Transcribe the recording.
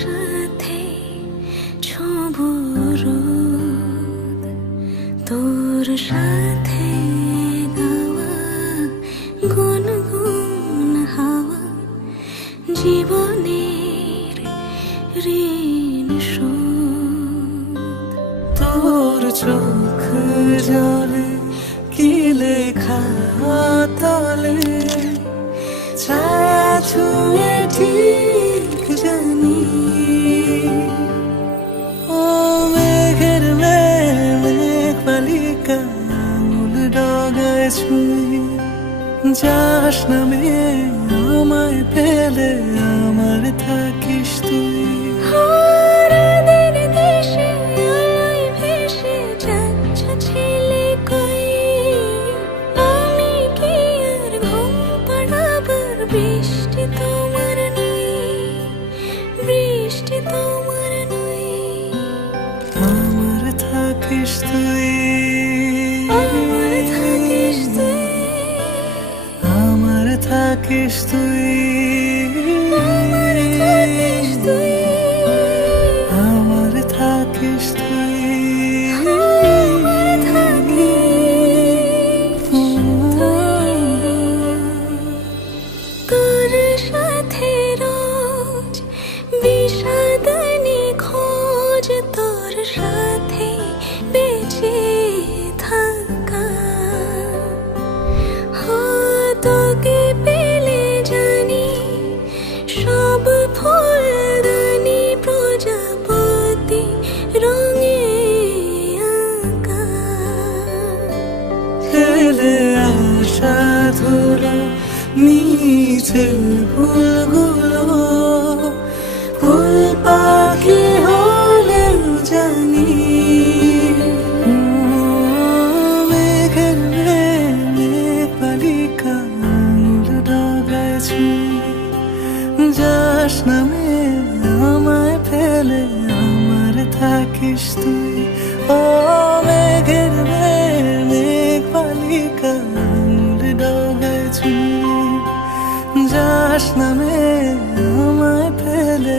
সাথে ছোঁবো রোদ, তোর সাথে গাওয়া গুনগুন হাওয়া জীবনের ঋণ শোধ। তোর চোখ জলে কি লেখা তলে ছায়া ছুঁয়ে ঠিক জানি। ও মেঘের মেঘ বালিকা আঙুল ডগায় ছুঁয়ে যাস নামে আমায় পেলে আমার থাকিস তুই। বৃষ্টি তোমার নই, বৃষ্টি তোমার নই, আমার থাকিস তুই, আমার থাকিস তুই, আমার থাকিস তুই, আমার থাকিস তুই, আমার থাকিস তুই। তোর সাথে রোজ বিষাদনি খোঁজ, তোর সাথে বেঁচে থাকা। তোকে পেলে জানি সব ফুলদানি প্রজাপতি রঙে আঁকা। ফেলে আসা ধুলো নিচে ফুলগুলো ফুল পাখি হলেও জানি। মেঘের মেঘ বালিকা আঙুল ডগায় ছুঁয়ে যাস নামে আমায় ফেলে আমার থাকিস তুই। ও মেঘের মেঘ বালিকা আঙুল ডগায় ছুঁয়ে যাস নামে আমায় ফেলে